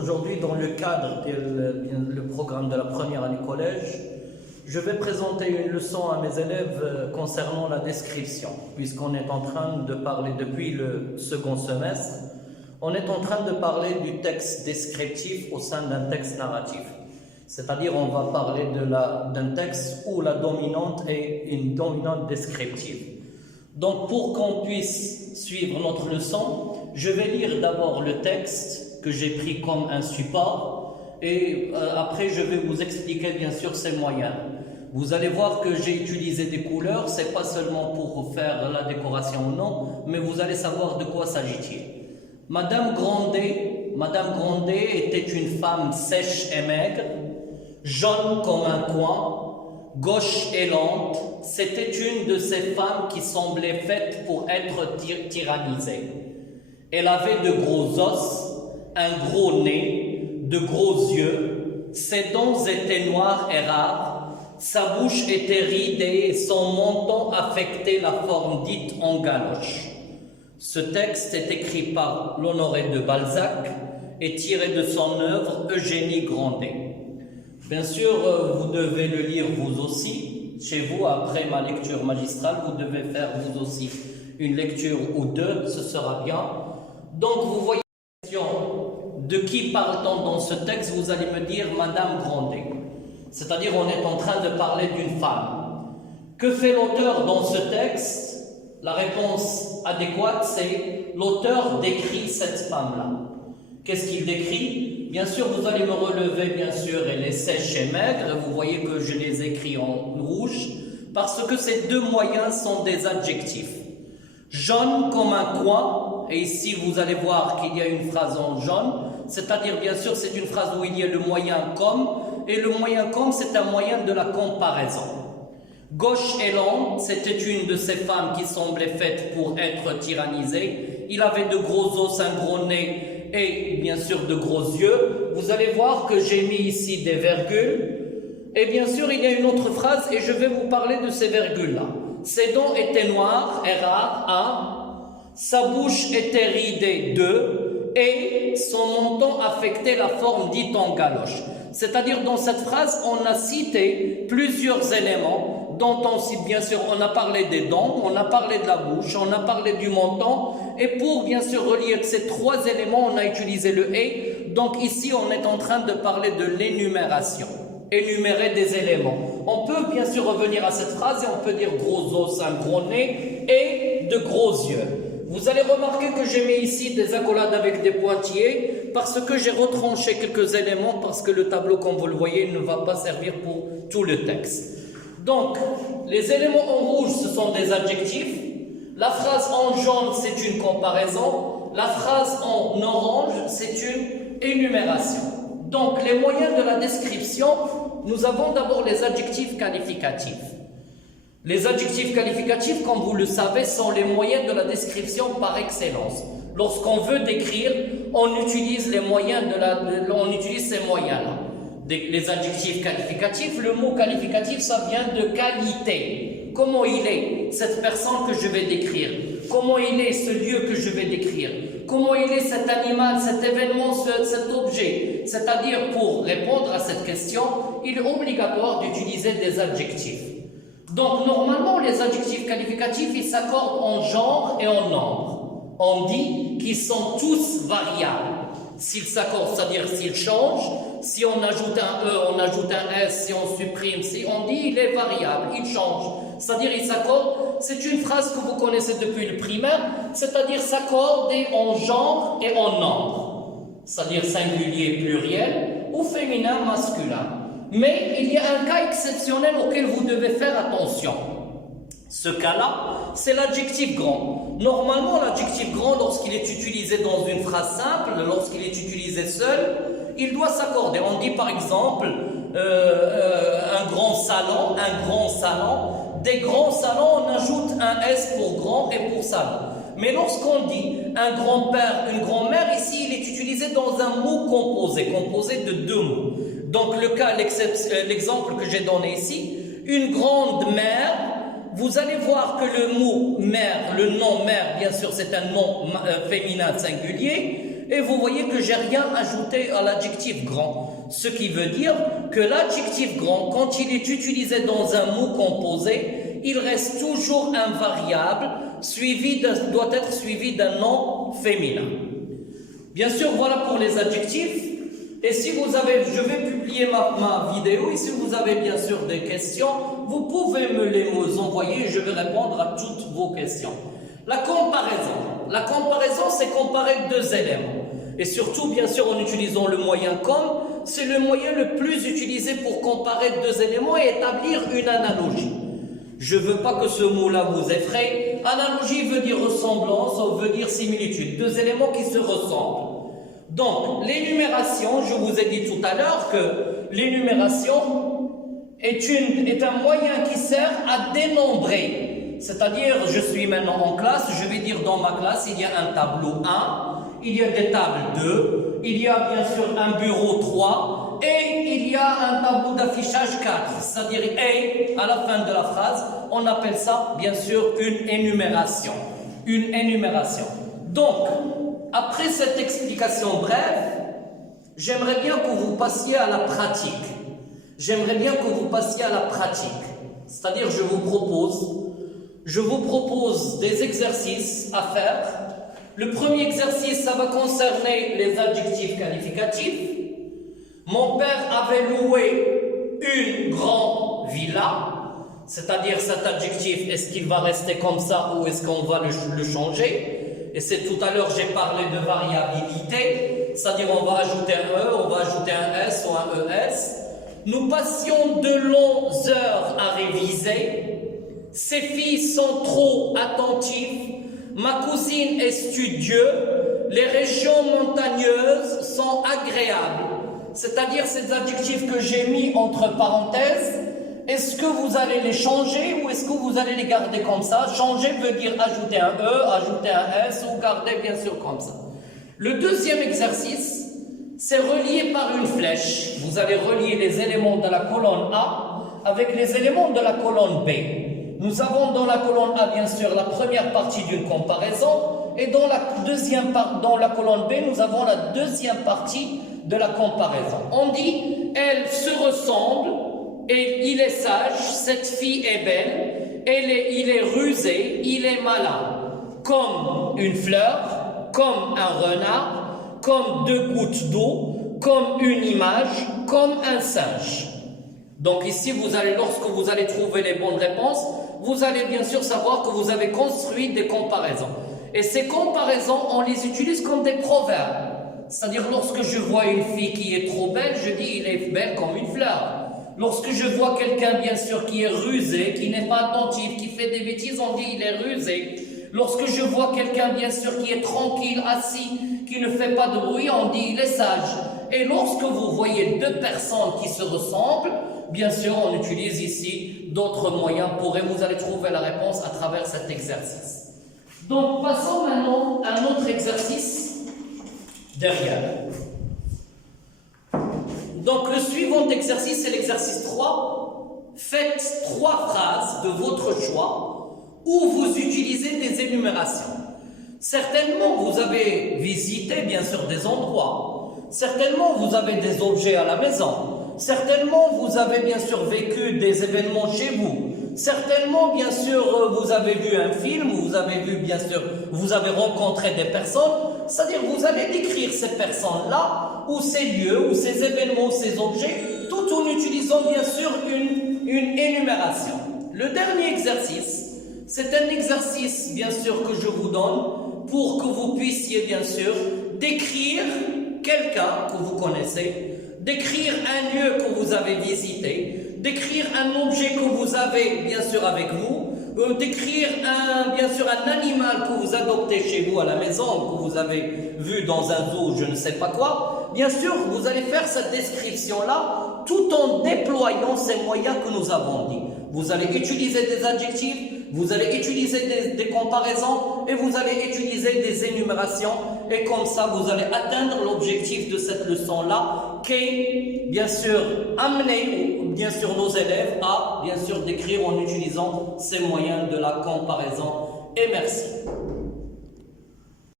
Aujourd'hui, dans le cadre du programme de la première année collège, je vais présenter une leçon à mes élèves concernant la description, puisqu'on est en train de parler depuis le second semestre, on est en train de parler du texte descriptif au sein d'un texte narratif. C'est-à-dire on va parler d'un texte où la dominante est une dominante descriptive. Donc pour qu'on puisse suivre notre leçon, je vais lire d'abord le texte que j'ai pris comme un support et après je vais vous expliquer bien sûr ses moyens. Vous allez voir que j'ai utilisé des couleurs, c'est pas seulement pour faire la décoration ou non, mais vous allez savoir de quoi s'agit-il. Madame Grandet était une femme sèche et maigre, jaune comme un coin, gauche et lente. C'était une de ces femmes qui semblaient faites pour être tyrannisées. Elle avait de gros os, un gros nez, de gros yeux, ses dents étaient noires et rares, sa bouche était ridée et son menton affectait la forme dite en galoche. Ce texte est écrit par l'Honoré de Balzac et tiré de son œuvre Eugénie Grandet. Bien sûr, vous devez le lire vous aussi. Chez vous, après ma lecture magistrale, vous devez faire vous aussi une lecture ou deux, ce sera bien. Donc, vous voyez la question, de qui parle-t-on dans ce texte? Vous allez me dire Madame Grandet. C'est-à-dire, on est en train de parler d'une femme. Que fait l'auteur dans ce texte? La réponse adéquate, c'est l'auteur décrit cette femme-là. Qu'est-ce qu'il décrit? Bien sûr, vous allez me relever, bien sûr, elle est sèche et maigre. Vous voyez que je les écris en rouge, parce que ces deux moyens sont des adjectifs. Jaune comme un coin, et ici vous allez voir qu'il y a une phrase en jaune, c'est-à-dire, bien sûr, c'est une phrase où il y a le moyen comme, et le moyen comme, c'est un moyen de la comparaison. Gauche et lente, c'était une de ces femmes qui semblait faite pour être tyrannisée. Il avait de gros os, un gros nez et bien sûr de gros yeux. Vous allez voir que j'ai mis ici des virgules. Et bien sûr, il y a une autre phrase et je vais vous parler de ces virgules-là. Ses dents étaient noires et rares, 1. Sa bouche était ridée, 2. Et son menton affectait la forme dite en galoche. C'est-à-dire, dans cette phrase, on a cité plusieurs éléments dont on cite, bien sûr, on a parlé des dents, on a parlé de la bouche, on a parlé du menton, et pour, bien sûr, relier ces trois éléments, on a utilisé le « et ». Donc ici, on est en train de parler de l'énumération, énumérer des éléments. On peut, bien sûr, revenir à cette phrase et on peut dire « gros os, un gros nez » et « de gros yeux ». Vous allez remarquer que j'ai mis ici des accolades avec des pointillés parce que j'ai retranché quelques éléments parce que le tableau, comme vous le voyez, ne va pas servir pour tout le texte. Donc, les éléments en rouge, ce sont des adjectifs. La phrase en jaune, c'est une comparaison. La phrase en orange, c'est une énumération. Donc, les moyens de la description, nous avons d'abord les adjectifs qualificatifs. Les adjectifs qualificatifs, comme vous le savez, sont les moyens de la description par excellence. Lorsqu'on veut décrire, on utilise les moyens on utilise ces moyens-là. Les adjectifs qualificatifs, le mot qualificatif, ça vient de qualité. Comment il est, cette personne que je vais décrire? Comment il est, ce lieu que je vais décrire? Comment il est, cet animal, cet événement, cet objet? C'est-à-dire, pour répondre à cette question, il est obligatoire d'utiliser des adjectifs. Donc, normalement, les adjectifs qualificatifs, ils s'accordent en genre et en nombre. On dit qu'ils sont tous variables. S'ils s'accordent, c'est-à-dire s'ils changent, si on ajoute un E, on ajoute un S, si on supprime, si on dit il est variable, il change. C'est-à-dire il s'accorde, c'est une phrase que vous connaissez depuis le primaire, c'est-à-dire s'accorder en genre et en nombre. C'est-à-dire singulier, pluriel ou féminin, masculin. Mais il y a un cas exceptionnel auquel vous devez faire attention. Ce cas-là, c'est l'adjectif grand. Normalement, l'adjectif grand, lorsqu'il est utilisé dans une phrase simple, lorsqu'il est utilisé seul, il doit s'accorder. On dit par exemple un grand salon, des grands salons, on ajoute un S pour grand et pour salon. Mais lorsqu'on dit un grand-père, une grand-mère, ici, il est utilisé dans un mot composé de deux mots. Donc l'exemple que j'ai donné ici, une grande mère, vous allez voir que le mot mère, le nom mère, bien sûr c'est un nom féminin singulier, et vous voyez que j'ai rien ajouté à l'adjectif grand. Ce qui veut dire que l'adjectif grand, quand il est utilisé dans un mot composé, il reste toujours un variable, doit être suivi d'un nom féminin. Bien sûr, voilà pour les adjectifs. Et si vous avez, je vais publier ma vidéo, et si vous avez bien sûr des questions, vous pouvez me les envoyer et je vais répondre à toutes vos questions. La comparaison. La comparaison, c'est comparer deux éléments. Et surtout, bien sûr, en utilisant le moyen comme, c'est le moyen le plus utilisé pour comparer deux éléments et établir une analogie. Je ne veux pas que ce mot-là vous effraie. Analogie veut dire ressemblance, ou veut dire similitude. Deux éléments qui se ressemblent. Donc, l'énumération, je vous ai dit tout à l'heure que l'énumération est un moyen qui sert à dénombrer. C'est-à-dire, je suis maintenant en classe, je vais dire dans ma classe, il y a un tableau 1, il y a des tables 2, il y a bien sûr un bureau 3, et il y a un tableau d'affichage 4. C'est-à-dire, et à la fin de la phrase, on appelle ça, bien sûr, une énumération. Une énumération. Donc, après cette explication brève, j'aimerais bien que vous passiez à la pratique. J'aimerais bien que vous passiez à la pratique. C'est-à-dire, je vous propose des exercices à faire. Le premier exercice, ça va concerner les adjectifs qualificatifs. Mon père avait loué une grande villa. C'est-à-dire, cet adjectif, est-ce qu'il va rester comme ça ou est-ce qu'on va le changer? Et c'est tout à l'heure, j'ai parlé de variabilité, c'est-à-dire on va ajouter un E, on va ajouter un S ou un ES. Nous passions de longues heures à réviser. Ces filles sont trop attentives. Ma cousine est studieuse. Les régions montagneuses sont agréables. C'est-à-dire ces adjectifs que j'ai mis entre parenthèses. Est-ce que vous allez les changer ou est-ce que vous allez les garder comme ça? Changer veut dire ajouter un E, ajouter un S ou garder bien sûr comme ça. Le deuxième exercice, c'est relié par une flèche. Vous allez relier les éléments de la colonne A avec les éléments de la colonne B. Nous avons dans la colonne A bien sûr la première partie d'une comparaison et dans la colonne B, nous avons la deuxième partie de la comparaison. On dit, elles se ressemblent. Et il est sage, cette fille est belle, il est rusé, il est malin. Comme une fleur, comme un renard, comme deux gouttes d'eau, comme une image, comme un singe. Donc ici, lorsque vous allez trouver les bonnes réponses, vous allez bien sûr savoir que vous avez construit des comparaisons. Et ces comparaisons, on les utilise comme des proverbes. C'est-à-dire, lorsque je vois une fille qui est trop belle, je dis, il est belle comme une fleur. Lorsque je vois quelqu'un, bien sûr, qui est rusé, qui n'est pas attentif, qui fait des bêtises, on dit il est rusé. Lorsque je vois quelqu'un, bien sûr, qui est tranquille, assis, qui ne fait pas de bruit, on dit il est sage. Et lorsque vous voyez deux personnes qui se ressemblent, bien sûr, on utilise ici d'autres moyens et vous allez trouver la réponse à travers cet exercice. Donc, passons maintenant à un autre exercice derrière. Donc, le suivant exercice, c'est l'exercice 3. Faites 3 phrases de votre choix où vous utilisez des énumérations. Certainement, vous avez visité, bien sûr, des endroits. Certainement, vous avez des objets à la maison. Certainement, vous avez, bien sûr, vécu des événements chez vous. Certainement, bien sûr, vous avez vu un film, vous avez vu, bien sûr, vous avez rencontré des personnes. C'est-à-dire, vous allez décrire ces personnes-là, ou ces lieux, ou ces événements, ou ces objets, tout en utilisant, bien sûr, une énumération. Le dernier exercice, c'est un exercice, bien sûr, que je vous donne pour que vous puissiez, bien sûr, décrire quelqu'un que vous connaissez, décrire un lieu que vous avez visité, décrire un objet que vous avez, bien sûr, avec vous, décrire bien sûr un animal que vous adoptez chez vous à la maison, que vous avez vu dans un zoo, je ne sais pas quoi. Bien sûr, vous allez faire cette description-là tout en déployant ces moyens que nous avons dit. Vous allez utiliser des adjectifs, vous allez utiliser des comparaisons et vous allez utiliser des énumérations. Et comme ça, vous allez atteindre l'objectif de cette leçon-là, qui est, bien sûr, amener, bien sûr, nos élèves à, bien sûr, décrire en utilisant ces moyens de la comparaison. Et merci.